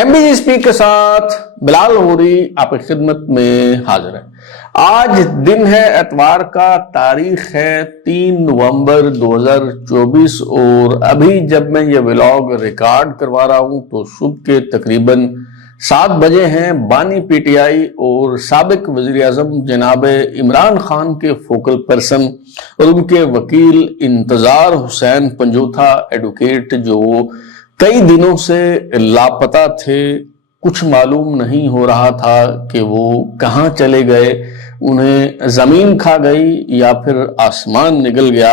MB speak के साथ बिलाल होरी आपकी खिदमत में हाजिर है। आज दिन है एतवार का, तारीख है 3 नवंबर 2024 और अभी जब मैं ये व्लॉग रिकॉर्ड करवा रहा हूं तो सुबह के तकरीबन 7 बजे हैं। बानी पीटीआई और साबिक वजीर आजम जनाब इमरान खान के फोकल पर्सन और उनके वकील इंतजार हुसैन पंजोथा एडवोकेट जो कई दिनों से लापता थे, कुछ मालूम नहीं हो रहा था कि वो कहाँ चले गए, उन्हें जमीन खा गई या फिर आसमान निगल गया।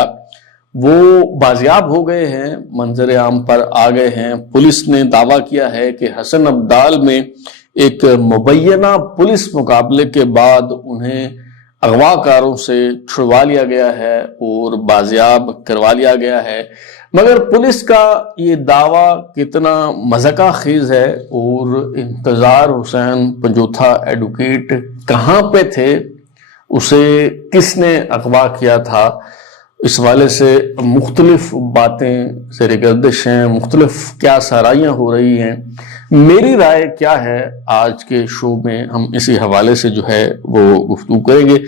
वो बाजियाब हो गए हैं, मंजर आम पर आ गए हैं। पुलिस ने दावा किया है कि हसन अब्दाल में एक मुबैना पुलिस मुकाबले के बाद उन्हें अगवाकारों से छुड़वा लिया गया है और बाजियाब करवा लिया गया है। मगर पुलिस का ये दावा कितना मज़ाक़ खेज है और इंतजार हुसैन पंजोथा एडवोकेट कहाँ पे थे, उसे किसने अगवा किया था, इस वाले से मुख्तलिफ बातें ज़ेर गर्दिश हैं, मुख्तलिफ क्या साराइयाँ हो रही हैं। मेरी राय क्या है, आज के शो में हम इसी हवाले से जो है वो गुफ्तगू करेंगे।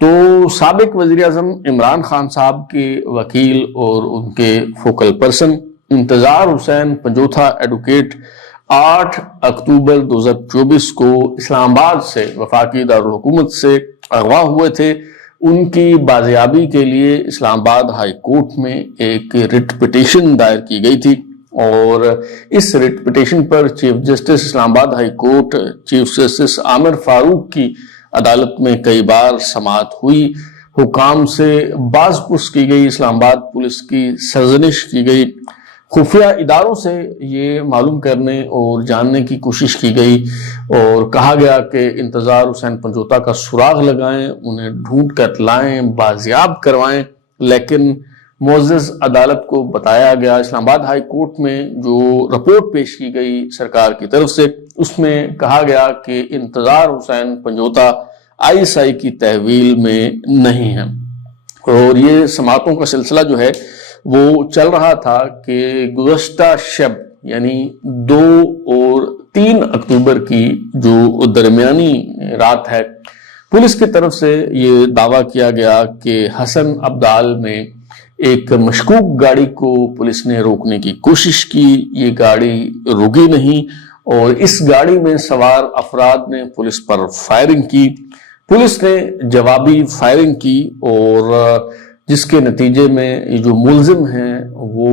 तो साबिक वजीर आजम इमरान खान साहब के वकील और उनके फोकल पर्सन इंतजार हुसैन पंजोथा एडवोकेट 8 अक्टूबर 2024 को इस्लामाबाद से वफाकी दारुल हुकूमत से अगवा हुए थे। उनकी बाजियाबी के लिए इस्लामाबाद हाई कोर्ट में एक रिट पिटीशन दायर की गई थी और इस रिट पिटीशन पर chief justice Islamabad high court chief justice Aamir Farooq की अदालत में कई बार समाअत हुई। हुकाम से बाज़पुस की गई, इस्लामाबाद पुलिस की सरजनिश की गई, खुफिया इदारों से ये मालूम करने और जानने की कोशिश की गई और कहा गया कि इंतजार हुसैन पंजोथा का सुराग लगाएं, उन्हें ढूंढ कर लाएं, बाजियाब करवाएं। लेकिन मुअज़्ज़ज़ अदालत को बताया गया, इस्लामाबाद हाई कोर्ट में जो रिपोर्ट पेश की गई सरकार की तरफ से, उसमें कहा गया कि इंतजार हुसैन पंजोथा आईएसआई की तहवील में नहीं है। और ये समातों का सिलसिला जो है वो चल रहा था कि गुज़श्ता शब यानी 2 और 3 अक्टूबर की जो दरमियानी रात है, पुलिस की तरफ से ये दावा किया गया कि हसन अब्दाल में एक मशकूक गाड़ी को पुलिस ने रोकने की कोशिश की। ये गाड़ी रुकी नहीं और इस गाड़ी में सवार अफराद ने पुलिस पर फायरिंग की। पुलिस ने जवाबी फायरिंग की और जिसके नतीजे में ये जो मुलजिम हैं वो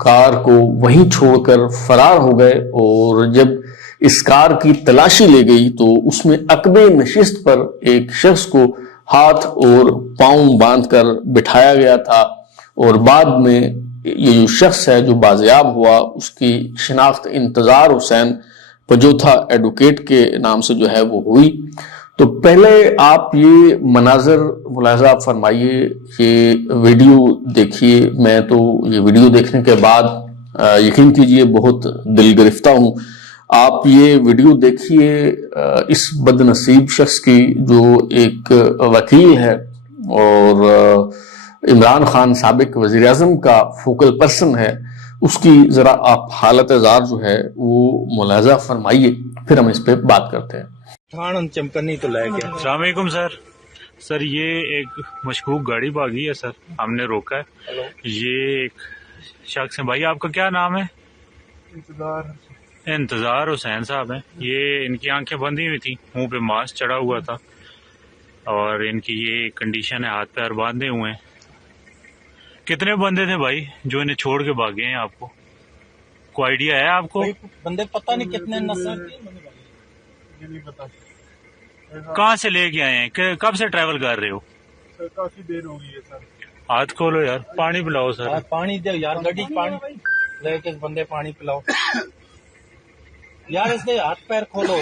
कार को वहीं छोड़कर फरार हो गए और जब इस कार की तलाशी ली गई तो उसमें अकबे नशिस्त पर एक शख्स को हाथ और पांव बांधकर बिठाया गया था और बाद में ये जो शख्स है जो बाजियाब हुआ उसकी शिनाख्त इंतजार हुसैन पंजोथा एडवोकेट के नाम से जो है वो हुई। तो पहले आप ये मनाजर मुलाहजा फरमाइए, ये वीडियो देखिए। मैं तो ये वीडियो देखने के बाद यकीन कीजिए बहुत दिल गिरफ्ता हूँ। आप ये वीडियो देखिए इस बदनसीब शख्स की जो एक वकील है और इमरान खान साबिक वजीर आजम का फोकल पर्सन है, उसकी जरा आप हालत जार जो है वो मुलाहजा फरमाइए, फिर हम इस पे बात करते हैं। चमकनी तो लेके अस्सलाम वालेकुम सर, ये एक मशकूक गाड़ी भागी है सर, हमने रोका है। ये एक शख्स है, भाई आपका क्या नाम है? इंतजार हुसैन साहब है। ये इनकी आंखें बंधी हुई थी, मुंह पे मास्क चढ़ा हुआ था और इनकी ये कंडीशन है, हाथ पैर बांधे हुए हैं। कितने बंदे थे भाई जो इन्हें छोड़ के भागे हैं? आपको कोई आइडिया है? आपको बंदे पता नहीं कितने नस्ल पता। कहाँ से लेके आए हैं? कब से ट्रैवल कर रहे हो? सर काफी देर हो गई है सर। हाथ खोलो यार, पानी पिलाओ सर। पानी दे यार, गड्डी पानी लेके बंदे पानी पिलाओ यार, इसके हाथ पैर खोलो।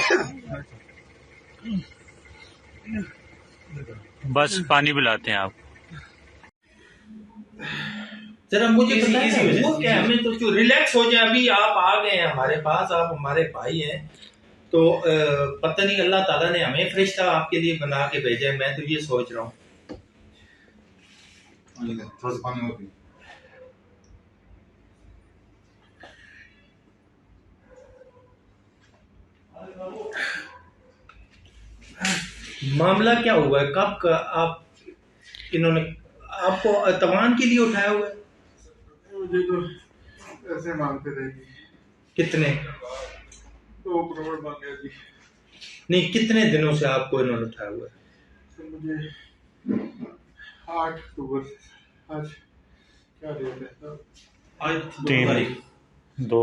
बस पानी पिलाते हैं आप। जरा मुझे बताइए वो क्या है, हमें तो जो रिलैक्स हो जाए। अभी आप आ गए हैं हमारे पास, आप हमारे भाई हैं, तो पता नहीं अल्लाह ताला ने हमें फरिश्ता आपके लिए बना के भेजा है। मैं तो ये सोच रहा हूँ थोड़ा सा पानी और मामला क्या हुआ है, कब का आप इन्होंने आपको तवान के लिए उठाया हुआ है? मुझे तो पैसे मांगते थे जी, कितने? 2 करोड़ मांगे जी। नहीं, कितने दिनों से आपको इन्होंने उठाया हुआ है? तो मुझे 8 अक्टूबर से, आज क्या डेट है सर? आज 3 तारीख, 2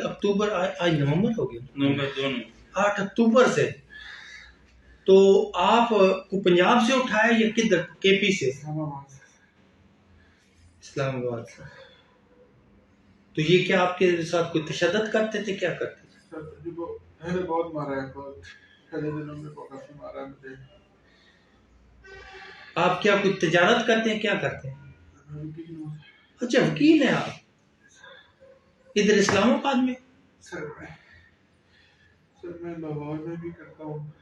अक्टूबर आज नवंबर हो गया, नवंबर 8 अक्टूबर से। तो आप को पंजाब से उठाया या किधर, केपी से? इस्लामाबाद से। इस्लामाबाद से। तो ये क्या आपके साथ कोई तशद्दुद करते थे, क्या करते थे? सर जी को पहले बहुत मारा है, बहुत पहले दिनों में काफी मारा है मुझे। आप क्या कोई तिजारत करते हैं, क्या करते हैं? मैं वकील हूँ अच्छा, वकील हैं आप इधर इस्लामाबाद में? सर। मैं लाहौर में भी करता हूँ।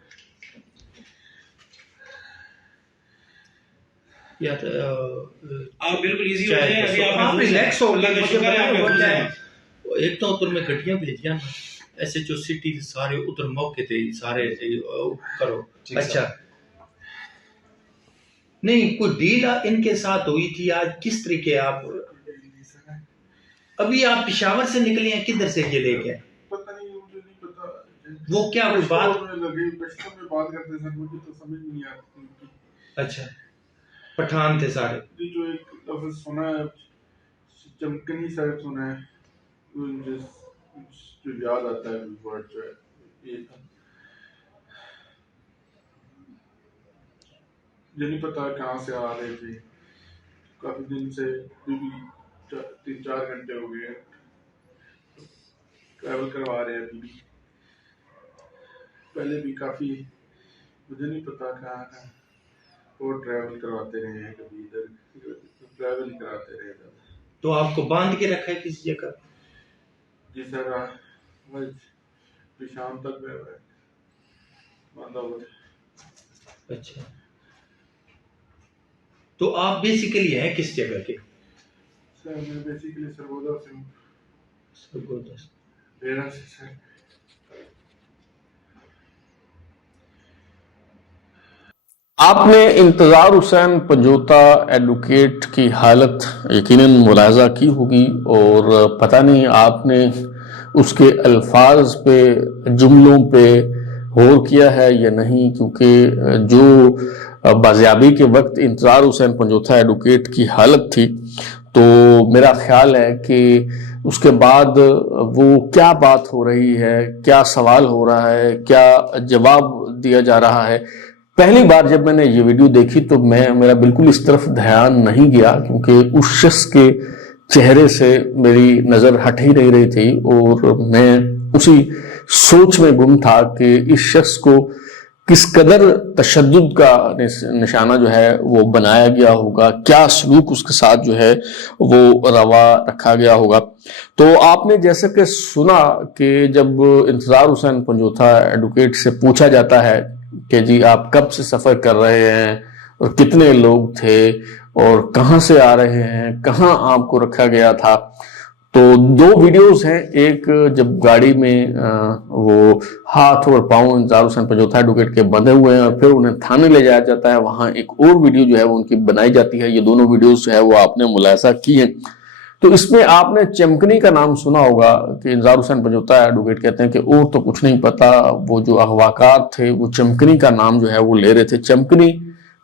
या आप बिल्कुल इजी हो जाए, अभी आप रिलैक्स हो गए। अल्लाह का शुक्र है, आप मुझे हैं। एक तो उधर में गड्डियां भेजियां SHO सिटी सारे उधर मौके थे सारे करो। अच्छा, नहीं कोई डील इनके साथ हुई थी आज, किस तरीके आप अभी आप पेशावर से निकले हैं, किधर से ये लेके आए? पता नहीं, मुझे नहीं पता। वो क्या कोई बात? में लगे पश्तो में बात करते सर, मुझे तो समझ नहीं आती उनकी। अच्छा, पठान थे सारे? जी, जो एक लफ्ज़ सुना है, चमकनी साहब सुना है, वो जो याद आता है वर्ड जो है ये था। मुझे नहीं पता कहाँ से आ रहे थे, काफी दिन से, 3-4 घंटे हो गए ट्रैवल करवा रहे हैं। अभी पहले भी काफी, मुझे नहीं पता कहाँ वो ट्रैवल करवाते रहे हैं, कभी इधर ट्रैवल ही कराते रहे थे। तो आपको बांध के रखा है किसी जगह? जी सर, आज शाम तक मैं बांधा हुआ था। अच्छा, तो आप बेसिकली हैं किस जगह के? सर मैं बेसिकली सरगोदा से हूँ। सरगोदा से? डेरा से सर। आपने इंतज़ार हुसैन पंजोता एडवोकेट की हालत यकीनन मुलाहजा की होगी, और पता नहीं आपने उसके अल्फाज पे, जुमलों पे गौर किया है या नहीं, क्योंकि जो बाजियाबी के वक्त इंतज़ार हुसैन पंजोता एडवोकेट की हालत थी, तो मेरा ख्याल है कि उसके बाद वो क्या बात हो रही है, क्या सवाल हो रहा है, क्या जवाब दिया जा रहा है। पहली बार जब मैंने ये वीडियो देखी तो मेरा बिल्कुल इस तरफ ध्यान नहीं गया, क्योंकि उस शख्स के चेहरे से मेरी नज़र हट ही नहीं रही थी, और मैं उसी सोच में गुम था कि इस शख्स को किस कदर तशद्दुद का निशाना जो है वो बनाया गया होगा, क्या सलूक उसके साथ जो है वो रवा रखा गया होगा। तो आपने जैसे कि सुना कि जब इंतज़ार हुसैन पंजोता एडवोकेट से पूछा जाता है कि जी आप कब से सफ़र कर रहे हैं और कितने लोग थे और कहाँ से आ रहे हैं, कहाँ आपको रखा गया था, तो 2 वीडियोस हैं। एक जब गाड़ी में वो हाथ और पांव इंतज़ार हुसैन पंजोता एडवोकेट के बंधे हुए हैं और फिर उन्हें थाने ले जाया जाता है, वहां एक और वीडियो जो है वो उनकी बनाई जाती है। ये दोनों वीडियोस जो है वो आपने मुलाहिजा की है। तो इसमें आपने चमकनी का नाम सुना होगा कि इंतज़ार हुसैन पंजोता एडवोकेट कहते हैं कि और तो कुछ नहीं पता, वो जो अगवाकार थे वो चमकनी का नाम जो है वो ले रहे थे। चमकनी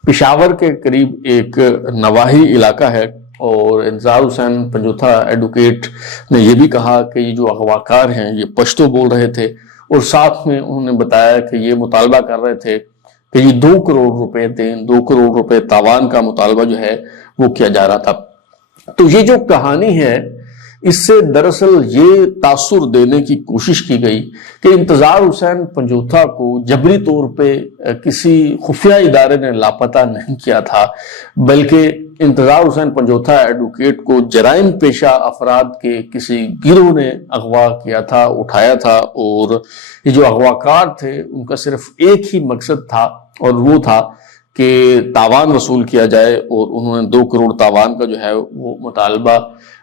पेशावर के करीब एक नवाही इलाका है, और इंतज़ार हुसैन पंजोता एडवोकेट ने यह भी कहा कि ये जो अगवाकार हैं ये पश्तो बोल रहे थे, और साथ में उन्होंने बताया कि ये मुतालबा कर रहे थे कि ये 2 करोड़ रुपए दें, 2 करोड़ रुपए तावान का मुतालबा जो है वो किया जा रहा था। तो ये जो कहानी है, इससे दरअसल ये तासुर देने की कोशिश की गई कि इंतज़ार हुसैन पंजोता को जबरी तौर पे किसी खुफिया इदारे ने लापता नहीं किया था, बल्कि इंतज़ार हुसैन पंजोता एडवोकेट को जराइम पेशा अफराद के किसी गिरोह ने अगवा किया था, उठाया था। और ये जो अगवाकार थे उनका सिर्फ एक ही मकसद था, और वो था कि तावान वसूल किया जाए, और उन्होंने 2 करोड़ तावान का जो है वो मुतालबा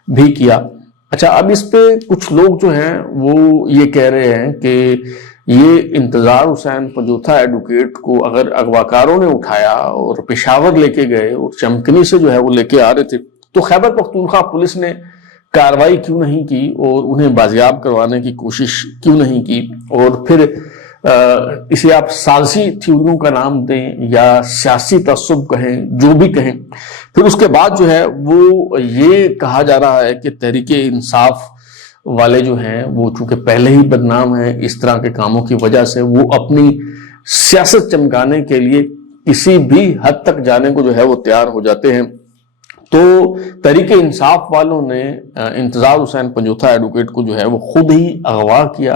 भी किया। अच्छा, अब इस पे कुछ लोग जो हैं वो ये कह रहे हैं कि یہ انتظار حسین پنجوتھا ایڈوکیٹ کو اگر اغواکاروں نے اٹھایا اور پشاور لے کے گئے اور چمکنی سے جو ہے وہ لے کے آ رہے تھے، تو خیبر پختونخوا پولیس نے کارروائی کیوں نہیں کی اور انہیں بازیاب کروانے کی کوشش کیوں نہیں کی؟ اور پھر اسے آپ سازشی تھیوریوں کا نام دیں یا سیاسی تعصب کہیں، جو بھی کہیں، پھر اس کے بعد جو ہے وہ یہ کہا جا رہا ہے کہ تحریک انصاف والے جو ہیں وہ چونکہ پہلے ہی بدنام ہیں اس طرح کے کاموں کی وجہ سے، وہ اپنی سیاست چمکانے کے لیے کسی بھی حد تک جانے کو جو ہے وہ تیار ہو جاتے ہیں۔ تو تحریک انصاف والوں نے انتظار حسین پنجوتھا ایڈوکیٹ کو جو ہے وہ خود ہی اغوا کیا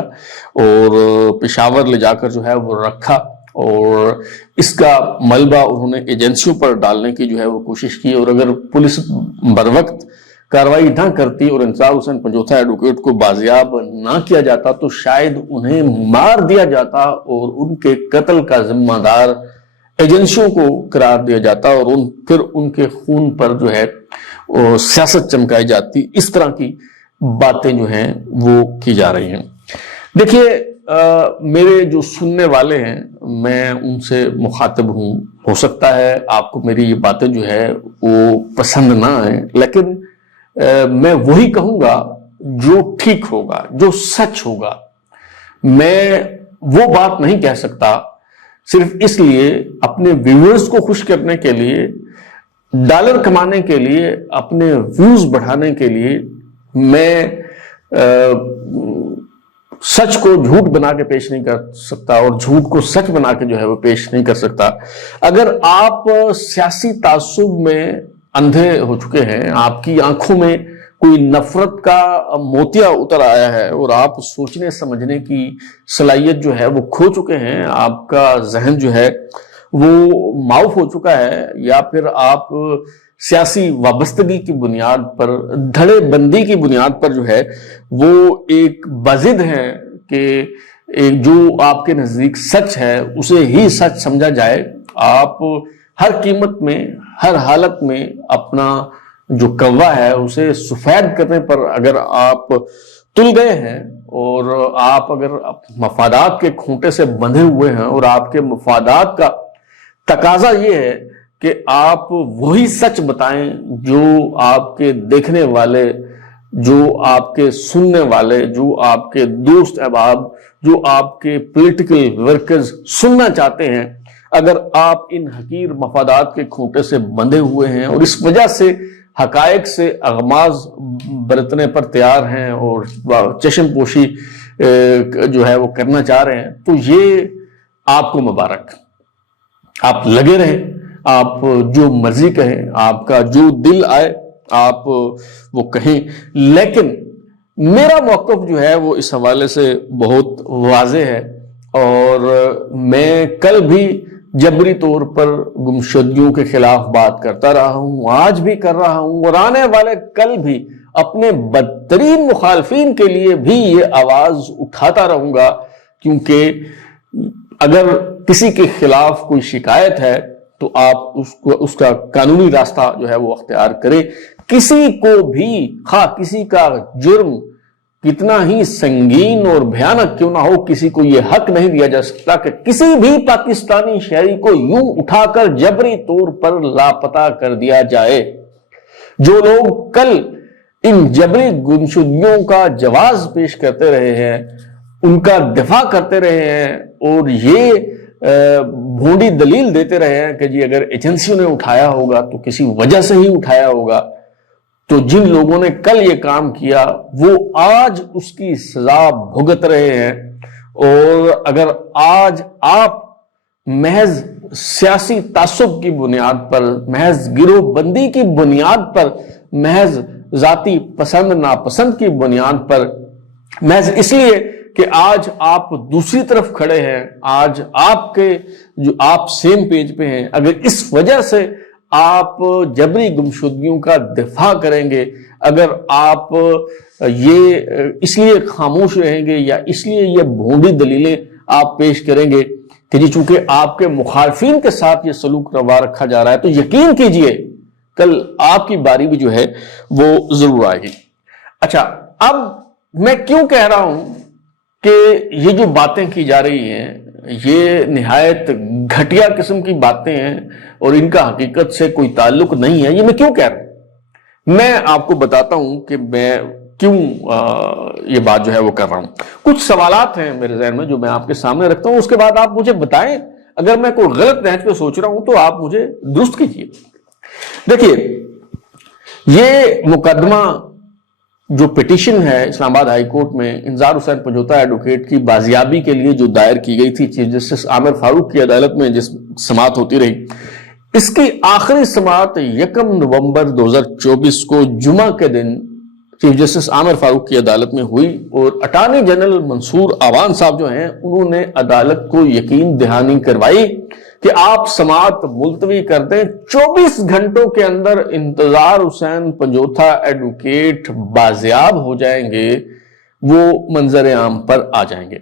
اور پشاور لے جا کر جو ہے وہ رکھا، اور اس کا ملبہ انہوں نے ایجنسیوں پر ڈالنے کی جو ہے وہ کوشش کی، اور اگر پولیس بروقت کارروائی نہ کرتی اور انتظار حسین پنجوتھا ایڈوکیٹ کو بازیاب نہ کیا جاتا تو شاید انہیں مار دیا جاتا اور ان کے قتل کا ذمہ دار ایجنسیوں کو قرار دیا جاتا، اور پھر ان کے خون پر جو ہے سیاست چمکائی جاتی۔ اس طرح کی باتیں جو ہیں وہ کی جا رہی ہیں۔ دیکھیے میرے جو سننے والے ہیں میں ان سے مخاطب ہوں، ہو سکتا ہے آپ کو میری یہ باتیں جو ہے وہ پسند نہ آئیں، لیکن میں وہی کہوں گا جو ٹھیک ہوگا، جو سچ ہوگا۔ میں وہ بات نہیں کہہ سکتا صرف اس لیے اپنے ویورز کو خوش کرنے کے لیے، ڈالر کمانے کے لیے، اپنے ویوز بڑھانے کے لیے میں سچ کو جھوٹ بنا کے پیش نہیں کر سکتا اور جھوٹ کو سچ بنا کے جو ہے وہ پیش نہیں کر سکتا۔ اگر آپ سیاسی تعصب میں اندھے ہو چکے ہیں، آپ کی آنکھوں میں کوئی نفرت کا موتیا اتر آیا ہے اور آپ سوچنے سمجھنے کی صلاحیت جو ہے وہ کھو چکے ہیں، آپ کا ذہن جو ہے وہ معاف ہو چکا ہے، یا پھر آپ سیاسی وابستگی کی بنیاد پر، دھڑے بندی کی بنیاد پر جو ہے وہ ایک بضد ہے کہ جو آپ کے نزدیک سچ ہے اسے ہی سچ سمجھا جائے، آپ ہر قیمت میں، ہر حالت میں اپنا جو کوا ہے اسے سفید کرنے پر اگر آپ تل گئے ہیں، اور آپ اگر مفادات کے کھونٹے سے بندھے ہوئے ہیں، اور آپ کے مفادات کا تقاضا یہ ہے کہ آپ وہی سچ بتائیں جو آپ کے دیکھنے والے، جو آپ کے سننے والے، جو آپ کے دوست احباب، جو آپ کے پولیٹیکل ورکرز سننا چاہتے ہیں، اگر آپ ان حقیر مفادات کے کھونٹے سے بندھے ہوئے ہیں اور اس وجہ سے حقائق سے اغماض برتنے پر تیار ہیں اور چشم پوشی جو ہے وہ کرنا چاہ رہے ہیں، تو یہ آپ کو مبارک، آپ لگے رہیں، آپ جو مرضی کہیں، آپ کا جو دل آئے آپ وہ کہیں، لیکن میرا موقف جو ہے وہ اس حوالے سے بہت واضح ہے، اور میں کل بھی جبری طور پر گمشدگیوں کے خلاف بات کرتا رہا ہوں، آج بھی کر رہا ہوں، اور آنے والے کل بھی اپنے بدترین مخالفین کے لیے بھی یہ آواز اٹھاتا رہوں گا، کیونکہ اگر کسی کے خلاف کوئی شکایت ہے تو آپ اس کا قانونی راستہ جو ہے وہ اختیار کریں۔ کسی کو بھی، خواہ کسی کا جرم کتنا ہی سنگین اور بھیانک کیوں نہ ہو، کسی کو یہ حق نہیں دیا جا سکتا کہ کسی بھی پاکستانی شہری کو یوں اٹھا کر جبری طور پر لاپتہ کر دیا جائے۔ جو لوگ کل ان جبری گمشدگیوں کا جواز پیش کرتے رہے ہیں، ان کا دفاع کرتے رہے ہیں، اور یہ بھونڈی دلیل دیتے رہے ہیں کہ جی اگر ایجنسیوں نے اٹھایا ہوگا تو کسی وجہ سے ہی اٹھایا ہوگا، تو جن لوگوں نے کل یہ کام کیا وہ آج اس کی سزا بھگت رہے ہیں۔ اور اگر آج آپ محض سیاسی تعصب کی بنیاد پر، محض گروہ بندی کی بنیاد پر، محض ذاتی پسند ناپسند کی بنیاد پر، محض اس لیے کہ آج آپ دوسری طرف کھڑے ہیں، آج آپ سیم پیج پہ ہیں، اگر اس وجہ سے آپ جبری گمشدگیوں کا دفاع کریں گے، اگر آپ یہ اس لیے خاموش رہیں گے یا اس لیے یہ بھونڈی دلیلیں آپ پیش کریں گے کہ جی چونکہ آپ کے مخالفین کے ساتھ یہ سلوک روا رکھا جا رہا ہے، تو یقین کیجئے کل آپ کی باری بھی جو ہے وہ ضرور آئے گی۔ اچھا، اب میں کیوں کہہ رہا ہوں کہ یہ جو باتیں کی جا رہی ہیں یہ نہایت گھٹیا قسم کی باتیں ہیں اور ان کا حقیقت سے کوئی تعلق نہیں ہے. یہ میں کیوں کہہ رہا ہوں؟ میں آپ کو بتاتا ہوں کہ میں کیوں یہ بات جو ہے وہ کر رہا ہوں. کچھ سوالات ہیں میرے ذہن میں جو میں آپ کے سامنے رکھتا ہوں، اس کے بعد آپ مجھے بتائیں. اگر میں کوئی غلط نہج پہ سوچ رہا ہوں تو آپ مجھے درست کیجیے. دیکھیے، یہ مقدمہ جو پٹیشن ہے اسلام آباد ہائی کورٹ میں انتظار حسین پنجوتا ایڈوکیٹ کی بازیابی کے لیے جو دائر کی گئی تھی چیف جسٹس عامر فاروق کی عدالت میں، جس سماعت ہوتی رہی، اس کی آخری سماعت 1 نومبر 2024 کو جمعہ کے دن چیف جسٹس عامر فاروق کی عدالت میں ہوئی، اور اٹارنی جنرل منصور آوان صاحب جو ہیں انہوں نے عدالت کو یقین دہانی کروائی کہ آپ سماعت ملتوی کر دیں، 24 گھنٹوں کے اندر انتظار حسین پنجوتا ایڈوکیٹ بازیاب ہو جائیں گے، وہ منظر عام پر آ جائیں گے.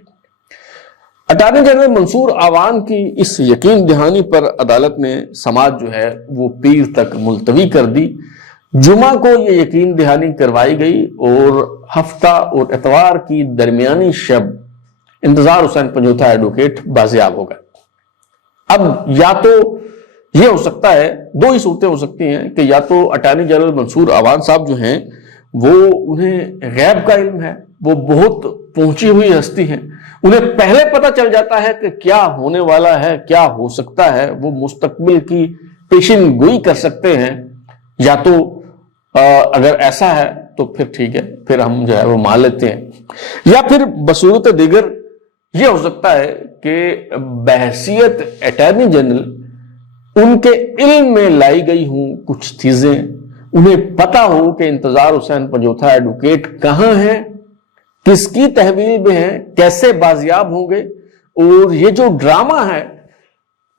اٹارنی جنرل منصور آوان کی اس یقین دہانی پر عدالت نے سماعت جو ہے وہ پیر تک ملتوی کر دی. جمعہ کو یہ یقین دہانی کروائی گئی اور ہفتہ اور اتوار کی درمیانی شب انتظار حسین پنجوتا ایڈوکیٹ بازیاب ہو گئے. اب یا تو یہ ہو سکتا ہے، دو ہی صورتیں ہو سکتی ہیں کہ یا تو اٹارنی جنرل منصور آوان صاحب جو ہیں وہ انہیں غیب کا علم ہے، وہ بہت پہنچی ہوئی ہستی ہیں، انہیں پہلے پتہ چل جاتا ہے کہ کیا ہونے والا ہے، کیا ہو سکتا ہے، وہ مستقبل کی پیشن گوئی کر سکتے ہیں. یا تو اگر ایسا ہے تو پھر ٹھیک ہے، پھر ہم جو ہے وہ مان لیتے ہیں. یا پھر بصورت دیگر یہ ہو سکتا ہے کہ بحیثیت اٹارنی جنرل ان کے علم میں لائی گئی ہوں کچھ چیزیں، انہیں پتا ہو کہ انتظار حسین پنجوتا ایڈوکیٹ کہاں ہیں، کس کی تحویل میں ہیں، کیسے بازیاب ہوں گے. اور یہ جو ڈرامہ ہے،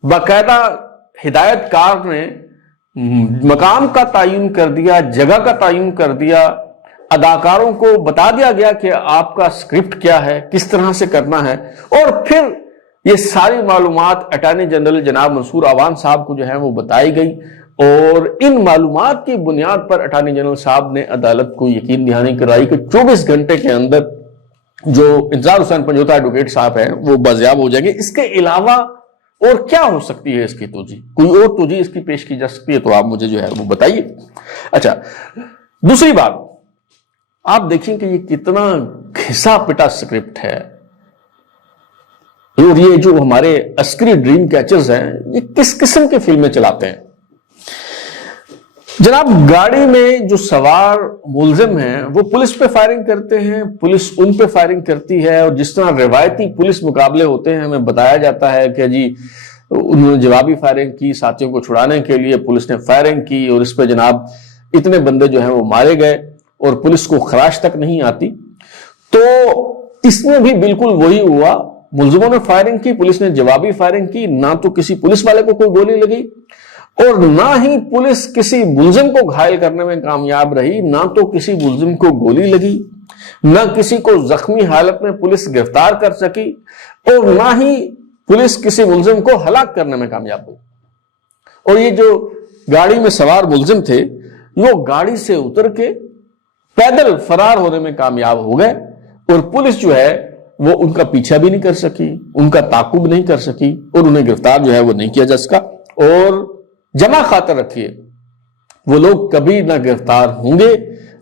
باقاعدہ ہدایت کار نے مقام کا تعین کر دیا، جگہ کا تعین کر دیا، اداکاروں کو بتا دیا گیا کہ آپ کا سکرپٹ کیا ہے، کس طرح سے کرنا ہے، اور پھر یہ ساری معلومات اٹارنی جنرل جناب منصور آوان صاحب کو جو ہے وہ بتائی گئی، اور ان معلومات کی بنیاد پر اٹارنی جنرل صاحب نے عدالت کو یقین دہانی کرائی کہ 24 گھنٹے کے اندر جو انتظار حسین پنجوتا ایڈوکیٹ صاحب ہیں وہ بازیاب ہو جائیں گے. اس کے علاوہ اور کیا ہو سکتی ہے اس کی توجیہ؟ کوئی اور توجیہ اس کی پیش کی جا سکتی ہے تو آپ مجھے جو ہے وہ بتائیے. اچھا، دوسری بات، آپ دیکھیں کہ یہ کتنا گھسا پٹا سکرپٹ ہے، اور یہ جو ہمارے عسکری ڈریم کیچرز ہیں یہ کس قسم کی فلمیں چلاتے ہیں. جناب، گاڑی میں جو سوار ملزم ہیں وہ پولیس پہ فائرنگ کرتے ہیں، پولیس ان پہ فائرنگ کرتی ہے، اور جس طرح روایتی پولیس مقابلے ہوتے ہیں ہمیں بتایا جاتا ہے کہ جی انہوں نے جوابی فائرنگ کی، ساتھیوں کو چھڑانے کے لیے پولیس نے فائرنگ کی، اور اس پہ جناب اتنے بندے جو ہیں وہ مارے گئے اور پولیس کو خراش تک نہیں آتی. تو اس میں بھی بالکل وہی ہوا، ملزموں نے فائرنگ کی، پولیس نے جوابی فائرنگ کی، نہ تو کسی پولیس والے کو کوئی گولی لگی اور نہ ہی پولیس کسی ملزم کو گھائل کرنے میں کامیاب رہی، نہ تو کسی ملزم کو گولی لگی، نہ کسی کو زخمی حالت میں پولیس گرفتار کر سکی، اور نہ ہی پولیس کسی ملزم کو ہلاک کرنے میں کامیاب ہوئی. اور یہ جو گاڑی میں سوار ملزم تھے وہ گاڑی سے اتر کے پیدل فرار ہونے میں کامیاب ہو گئے، اور پولیس جو ہے وہ ان کا پیچھا بھی نہیں کر سکی، ان کا تعاقب نہیں کر سکی، اور انہیں گرفتار جو ہے وہ نہیں کیا جا سکا. اور جمع خاطر رکھیے، وہ لوگ کبھی نہ گرفتار ہوں گے،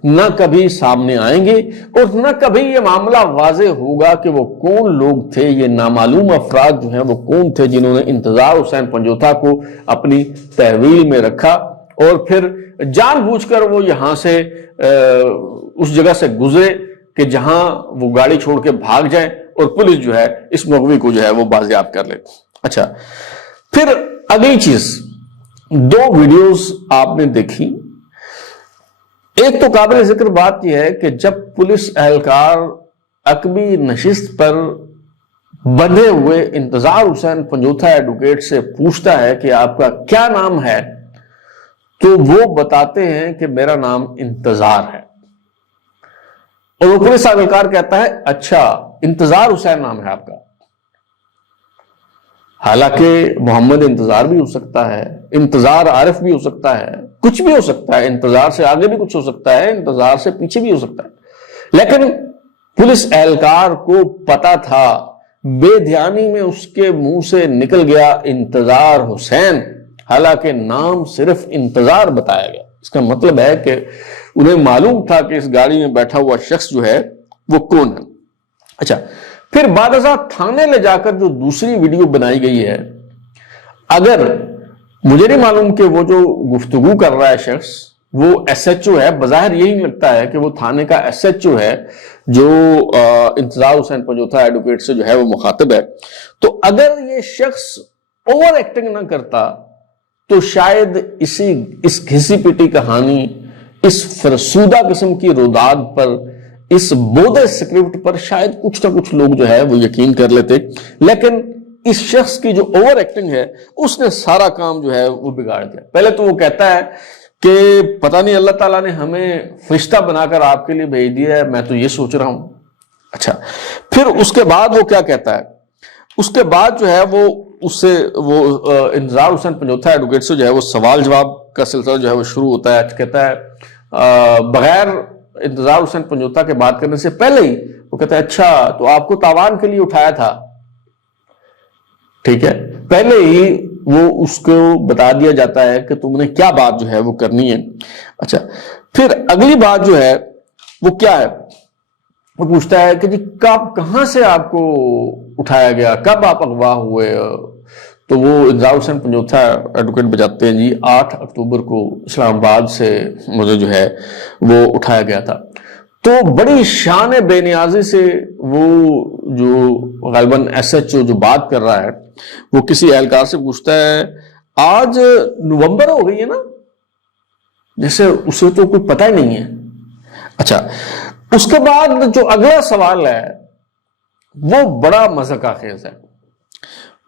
نہ کبھی سامنے آئیں گے، اور نہ کبھی یہ معاملہ واضح ہوگا کہ وہ کون لوگ تھے، یہ نامعلوم افراد جو ہیں وہ کون تھے جنہوں نے انتظار حسین پنجوتا کو اپنی تحویل میں رکھا، اور پھر جان بوجھ کر وہ یہاں سے اس جگہ سے گزرے کہ جہاں وہ گاڑی چھوڑ کے بھاگ جائیں، اور پولیس جو ہے اس مغوی کو جو ہے وہ بازیاب کر لے. اچھا، پھر اگلی چیز، 2 ویڈیوز آپ نے دیکھی. ایک تو قابل ذکر بات یہ ہے کہ جب پولیس اہلکار عقبی نشست پر بندھے ہوئے انتظار حسین پنجوتا ایڈوکیٹ سے پوچھتا ہے کہ آپ کا کیا نام ہے، تو وہ بتاتے ہیں کہ میرا نام انتظار ہے، اور وہ پولیس اہلکار کہتا ہے اچھا انتظار حسین نام ہے آپ کا. حالانکہ محمد انتظار بھی ہو سکتا ہے، انتظار عارف بھی ہو سکتا ہے، کچھ بھی ہو سکتا ہے، انتظار سے آگے بھی کچھ ہو سکتا ہے، انتظار سے پیچھے بھی ہو سکتا ہے. لیکن पुलिस एहलकार को पता था, बेध्यानी में उसके मुंह से निकल गया इंतजार हुसैन, हालांकि नाम सिर्फ इंतजार बताया गया। इसका मतलब है कि उन्हें मालूम था कि इस गाड़ी में बैठा हुआ शख्स जो है वो कौन है। अच्छा, फिर बादशाह थाने ले जाकर जो दूसरी वीडियो बनाई गई है, अगर मुझे नहीं मालूम कि वो जो गुफ्तगू कर रहा है शख्स वो एसएचओ है, बज़ाहिर यही लगता है कि वो थाने का एसएचओ है जो इंतजार हुसैन पंजोथा एडवोकेट से जो है वो मुखातिब है। तो अगर ये शख्स ओवर एक्टिंग ना करता तो शायद इस घिसी पिटी कहानी, इस फरसूदा किस्म की रुदाद पर, इस बोधे स्क्रिप्ट पर शायद कुछ ना कुछ लोग जो है वो यकीन कर लेते। लेकिन इस शख्स की जो ओवर एक्टिंग है उसने सारा काम जो है वो बिगाड़ दिया। पहले तो वो कहता है कि पता नहीं अल्लाह ताला ने हमें फरिश्ता बनाकर आपके लिए भेज दिया है, मैं तो ये सोच रहा हूं। अच्छा, फिर उसके बाद वो क्या कहता है, उसके बाद जो है वो उससे वो इंतजार हुसैन पंजोथा एडवोकेट से जो है वो सवाल जवाब का सिलसिला जो है वो शुरू होता है। कहता है बगैर इंतजार हुसैन पंजोथा के बात करने से पहले ही वो कहता है अच्छा तो आपको तावान के लिए उठाया था, ठीक है, पहले ही वो उसको बता दिया जाता है कि तुमने क्या बात जो है वो करनी है। अच्छा, फिर अगली बात जो है वो क्या है, वो पूछता है कि जी कब कहां से आपको उठाया गया, कब आप अगवा हुए। तो वो इंतजार हुसैन पंजोथा एडवोकेट बजाते हैं जी 8 अक्टूबर को इस्लामाबाद से मुझे जो है वो उठाया गया था। तो बड़ी शान बेनियाजी से वो जो गालिबन एसएचओ जो बात कर रहा है वो किसी एहलकार से पूछता है आज नवंबर हो गई है ना, जैसे उसे तो कोई पता ही नहीं है। अच्छा, उसके बाद जो अगला सवाल है वो बड़ा मज़ाक़ खेज है।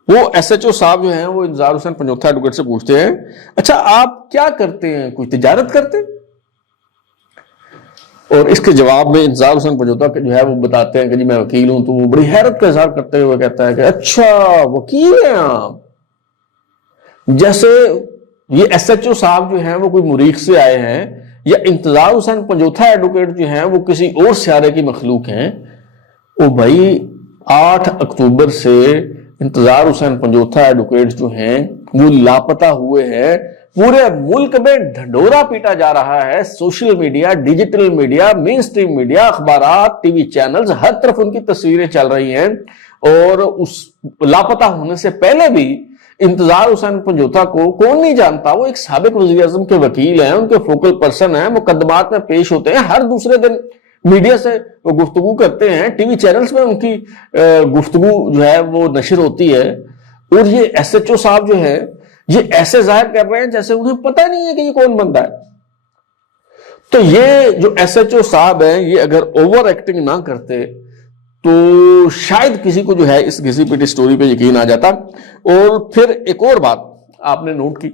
वो एसएचओ साहब जो हैं वो इंतजार हुसैन पंजोथा एडवोकेट से पूछते हैं अच्छा आप क्या करते हैं, कोई तिजारत करते हैं? और इसके जवाब में इंतजार हुसैन पंजोथा जो है वो बताते हैं कि जी मैं वकील हूं। तो वो बड़ी हैरत का इजहार करते हुए कहता है कि अच्छा वकील हैं आप, जैसे ये एसएचओ साहब जो हैं वो कोई मुरीख से आए हैं या इंतजार हुसैन पंजोथा एडवोकेट जो हैं वो किसी और सियारे की मखलूक हैं। ओ भाई 8 अक्टूबर से इंतजार हुसैन पंजोथा एडवोकेट जो हैं वो लापता हुए हैं, पूरे मुल्क में ढंढोरा पीटा जा रहा है। Social media, digital media, main stream media, अखबारात, टीवी चैनल्स, हर तरफ उनकी तस्वीरें चल रही हैं। और उस लापता होने से पहले भी इंतजार हुसैन पंजोथा को कौन नहीं जानता, वो एक साबिक वज़ीर आज़म के वकील हैं, उनके फोकल पर्सन हैं, मुकदमात में पेश होते हैं, हर दूसरे दिन मीडिया से वो गुफ्तगू करते हैं, टीवी चैनल्स में उनकी गुफ्तगू जो है वो नशर होती है। और ये एसएचओ साहब जो है ये ऐसे जाहिर कर रहे हैं जैसे उन्हें पता नहीं है कि ये कौन बंदा है। तो ये जो एसएचओ साहब हैं ये अगर ओवर एक्टिंग ना करते तो शायद किसी को जो है इस घिसी पिटी स्टोरी पे यकीन आ जाता। और फिर एक और बात आपने नोट की,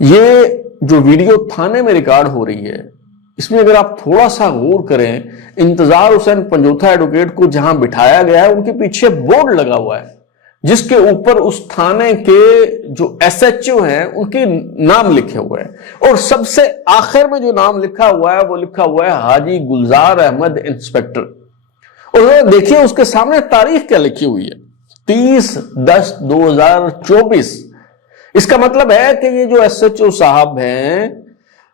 ये जो वीडियो थाने में रिकॉर्ड हो रही है इसमें अगर आप थोड़ा सा गौर करें, इंतजार हुसैन पंजोथा एडवोकेट को जहां बिठाया गया है उनके पीछे बोर्ड लगा हुआ है जिसके ऊपर उस थाने के जो एसएचओ हैं उनके नाम लिखे हुए हैं। और सबसे आखिर में जो नाम लिखा हुआ है वो लिखा हुआ है हाजी गुलजार अहमद इंस्पेक्टर। और देखिए उसके सामने तारीख क्या लिखी हुई है, 30/10/2024। इसका मतलब है कि ये जो एसएचओ साहब हैं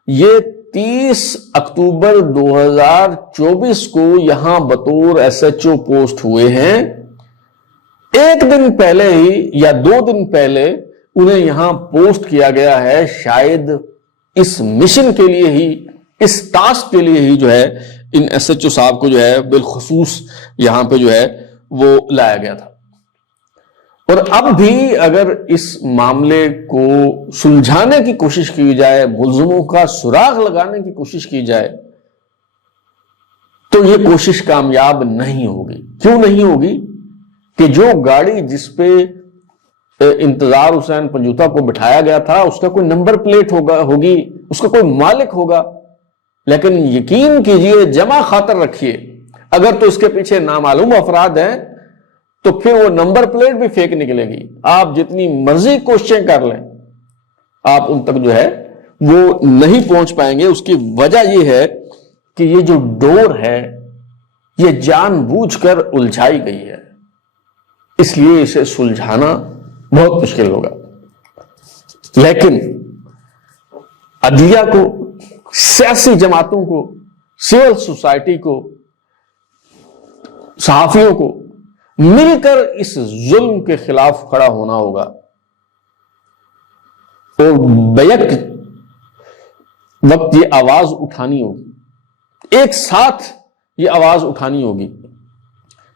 ये 30 अक्टूबर 2024 को यहां बतौर एसएचओ पोस्ट हुए हैं। एक दिन पहले ही या 2 दिन पहले उन्हें यहां पोस्ट किया गया है, शायद इस मिशन के लिए ही, इस टास्क के लिए ही जो है इन एसएचओ साहब को जो है बिलखुसूस यहां पे जो है वो लाया गया था। और अब भी अगर इस मामले को सुलझाने की कोशिश की जाए, मुलजिमों का सुराग लगाने की कोशिश की जाए तो ये कोशिश कामयाब नहीं होगी। क्यों नहीं होगी कि जो गाड़ी जिसपे इंतजार हुसैन पंजोथा को बिठाया गया था उसका कोई नंबर प्लेट होगी, उसका कोई मालिक होगा। लेकिन यकीन कीजिए, जमा खातर रखिए, अगर तो इसके पीछे नामालूम अफराद हैं तो फिर वो नंबर प्लेट भी फेक निकलेगी। आप जितनी मर्जी कोशिशें कर लें आप उन तक जो है वो नहीं पहुंच पाएंगे। उसकी वजह यह है कि ये जो डोर है یہ جان بوجھ کر الجھائی گئی ہے، اس لیے اسے سلجھانا بہت مشکل ہوگا۔ لیکن عدلیہ کو، سیاسی جماعتوں کو، سول سوسائٹی کو، صحافیوں کو مل کر اس ظلم کے خلاف کھڑا ہونا ہوگا اور بیک وقت یہ آواز اٹھانی ہوگی، ایک ساتھ یہ آواز اٹھانی ہوگی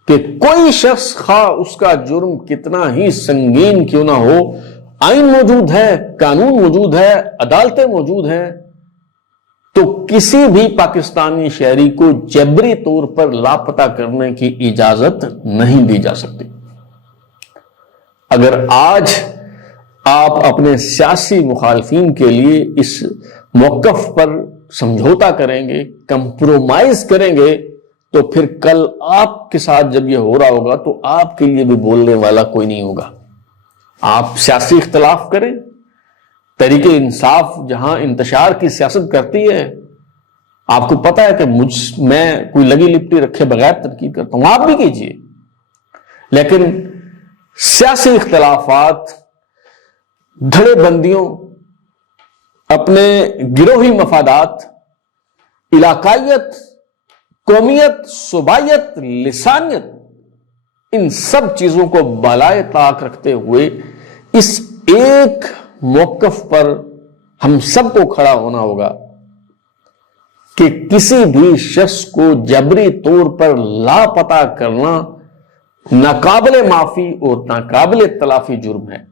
کہ کوئی شخص، خواہ اس کا جرم کتنا ہی سنگین کیوں نہ ہو، آئین موجود ہے، قانون موجود ہے، عدالتیں موجود ہیں، تو کسی بھی پاکستانی شہری کو جبری طور پر لاپتہ کرنے کی اجازت نہیں دی جا سکتی۔ اگر آج آپ اپنے سیاسی مخالفین کے لیے اس موقف پر سمجھوتا کریں گے، کمپرومائز کریں گے، تو پھر کل آپ کے ساتھ جب یہ ہو رہا ہوگا تو آپ کے لیے بھی بولنے والا کوئی نہیں ہوگا۔ آپ سیاسی اختلاف کریں، تحریک انصاف جہاں انتشار کی سیاست کرتی ہے، آپ کو پتا ہے کہ میں کوئی لگی لپٹی رکھے بغیر تنقید کرتا ہوں، آپ بھی کیجئے، لیکن سیاسی اختلافات، دھڑے بندیوں، اپنے گروہی مفادات، علاقائیت، قومیت، صوبائیت، لسانیت، ان سب چیزوں کو بالائے طاق رکھتے ہوئے اس ایک موقف پر ہم سب کو کھڑا ہونا ہوگا کہ کسی بھی شخص کو جبری طور پر لاپتہ کرنا ناقابل معافی اور ناقابل تلافی جرم ہے۔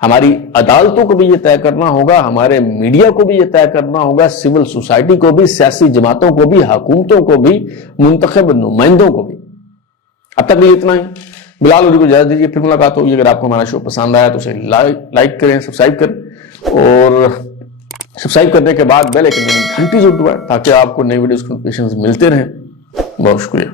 ہماری عدالتوں کو بھی یہ طے کرنا ہوگا، ہمارے میڈیا کو بھی یہ طے کرنا ہوگا، سول سوسائٹی کو بھی، سیاسی جماعتوں کو بھی، حکومتوں کو بھی، منتخب نمائندوں کو بھی۔ اب تک یہ اتنا ہی، بلال لودھی کو اجازت دیجیے، پھر ملاقات ہوگی۔ اگر آپ کو ہمارا شو پسند آیا تو اسے لائک کریں، سبسکرائب کریں، اور سبسکرائب کرنے کے بعد بیل آئکن یعنی گھنٹی ضرور دبائیں تاکہ آپ کو نئی ویڈیوز کے نوٹیفکیشنز ملتے رہیں۔ بہت شکریہ۔